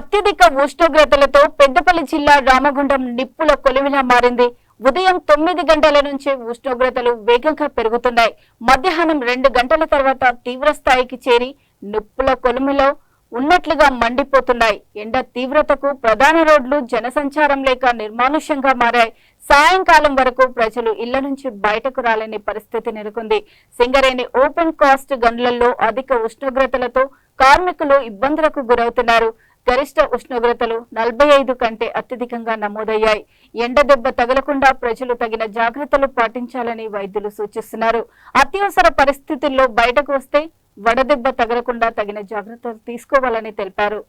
అత్యధిక ఉష్ణోగ్రతలతో పెద్దపల్లి జిల్లా రామగుండం నిప్పుల కొలిమిలా మారింది. ఉదయం 9 గంటల నుంచి ఉష్ణోగ్రతలు వేగంగా పెరుగుతున్నాయి. మధ్యాహ్నం 2 గంటల తర్వాత తీవ్ర స్థాయికి చేరి నిప్పుల కొలిమిలో ఉన్నట్లుగా మండిపోతున్నాయి. ఎండ తీవ్రతకు ప్రధాన రోడ్లు జనసంచారం లేక నిర్మానుష్యంగా మారాయి. సాయంకాలం వరకు ప్రజలు ఇళ్ల నుంచి బయటకు రాలేని పరిస్థితి నెలకొంది. సింగరేణి ఓపెన్ కాస్ట్ గన్లలో అధిక ఉష్ణోగ్రతలతో కార్మికులు ఇబ్బందులకు గురవుతున్నారు. గరిష్ట ఉష్ణోగ్రతలు 45 కంటే అత్యధికంగా నమోదయ్యాయి. ఎండ దెబ్బ తగలకుండా ప్రజలు తగిన జాగ్రత్తలు పాటించాలని వైద్యులు సూచిస్తున్నారు. అత్యవసర పరిస్థితుల్లో బయటకు వస్తే వడదెబ్బ తగలకుండా తగిన జాగ్రత్తలు తీసుకోవాలని తెలిపారు.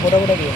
फोटो फोटो दिया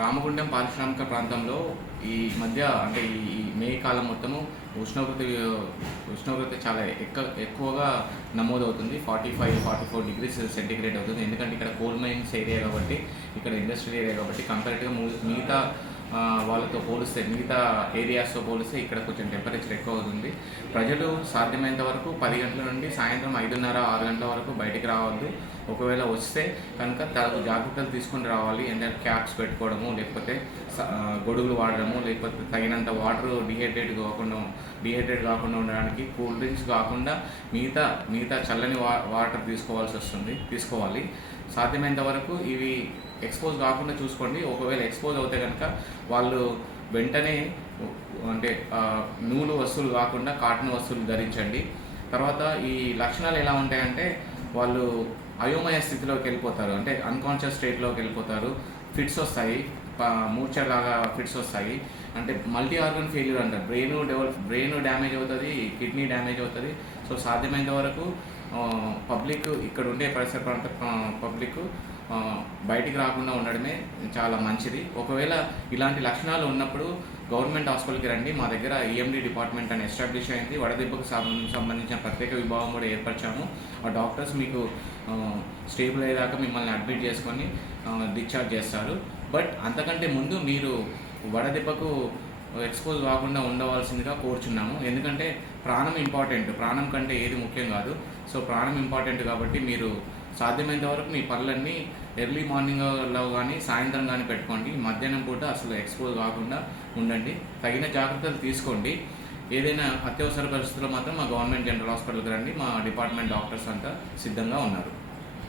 రామగుండం పారిశ్రామిక ప్రాంతంలో ఈ మధ్య అంటే ఈ మే కాలం మొత్తము ఉష్ణోగ్రత చాలా ఎక్కువగా నమోదవుతుంది. 45-44 డిగ్రీస్ సెంటిగ్రేడ్ అవుతుంది. ఎందుకంటే ఇక్కడ కోల్ మైన్స్ ఏరియా కాబట్టి, ఇక్కడ ఇండస్ట్రియల్ ఏరియా కాబట్టి కంపారిటివ్గా మిగతా వాళ్ళతో పోలిస్తే, మిగతా ఏరియాస్తో పోలిస్తే ఇక్కడ కొంచెం టెంపరేచర్ ఎక్కువ అవుతుంది. ప్రజలు సాధ్యమైనంత వరకు 10 గంటల నుండి సాయంత్రం 5:30-6 గంటల వరకు బయటికి రావద్దు. ఒకవేళ వస్తే కనుక తగు జాగ్రత్తలు తీసుకొని రావాలి. ఏంటంటే క్యాప్స్ పెట్టుకోవడము, లేకపోతే గొడుగులు వాడడము, లేకపోతే తగినంత వాటర్ డిహైడ్రేట్ కాకుండా ఉండడానికి కూల్ డ్రింక్స్ కాకుండా మిగతా చల్లని వాటర్ తీసుకోవాలి. సాధ్యమైనంత వరకు ఇవి ఎక్స్పోజ్ కాకుండా చూసుకోండి. ఒకవేళ ఎక్స్పోజ్ అవుతే కనుక వాళ్ళు వెంటనే అంటే నూలు వస్తువులు కాకుండా కాటన్ వస్తువులు ధరించండి. తర్వాత ఈ లక్షణాలు ఎలా ఉంటాయంటే వాళ్ళు అయోమయ స్థితిలోకి వెళ్ళిపోతారు, అంటే అన్కాన్షియస్ స్టేట్లోకి వెళ్ళిపోతారు. ఫిట్స్ వస్తాయి, మూర్ఛలాగా ఫిట్స్ వస్తాయి. అంటే మల్టీ ఆర్గన్ ఫెయిల్యూర్ అంటారు. బ్రెయిన్ డ్యామేజ్ అవుతుంది, కిడ్నీ డ్యామేజ్ అవుతుంది. సో సాధ్యమైనంత వరకు పబ్లిక్, ఇక్కడ ఉండే పరిసర ప్రాంత పబ్లిక్ బయటికి రాకుండా ఉండడమే చాలా మంచిది. ఒకవేళ ఇలాంటి లక్షణాలు ఉన్నప్పుడు గవర్నమెంట్ హాస్పిటల్కి రండి. మా దగ్గర ఈఎండి డిపార్ట్మెంట్ అని ఎస్టాబ్లిష్ అయింది. వడదెబ్బకు సంబంధించిన ప్రత్యేక విభాగం కూడా ఏర్పరిచాము. ఆ డాక్టర్స్ మీకు స్టేబుల్ అయ్యేదాకా మిమ్మల్ని అడ్మిట్ చేసుకొని డిశ్చార్జ్ చేస్తారు. బట్ అంతకంటే ముందు మీరు వడదెబ్బకు ఎక్స్పోజ్ కాకుండా ఉండవలసిందిగా కోరుచున్నాము. ఎందుకంటే ప్రాణం ఇంపార్టెంట్, ప్రాణం కంటే ఏది ముఖ్యం కాదు. సో ప్రాణం ఇంపార్టెంట్ కాబట్టి మీరు సాధ్యమైనంత వరకు మీ పనులన్నీ ఎర్లీ మార్నింగ్లో కానీ సాయంత్రం కానీ పెట్టుకోండి. మధ్యాహ్నం పూట అసలు ఎక్స్పోజ్ కాకుండా ఉండండి. తగిన జాగ్రత్తలు తీసుకోండి. ఏదైనా అత్యవసర పరిస్థితుల్లో మాత్రం మా గవర్నమెంట్ జనరల్ హాస్పిటల్కి రండి. మా డిపార్ట్మెంట్ డాక్టర్స్ అంతా సిద్ధంగా ఉన్నారు.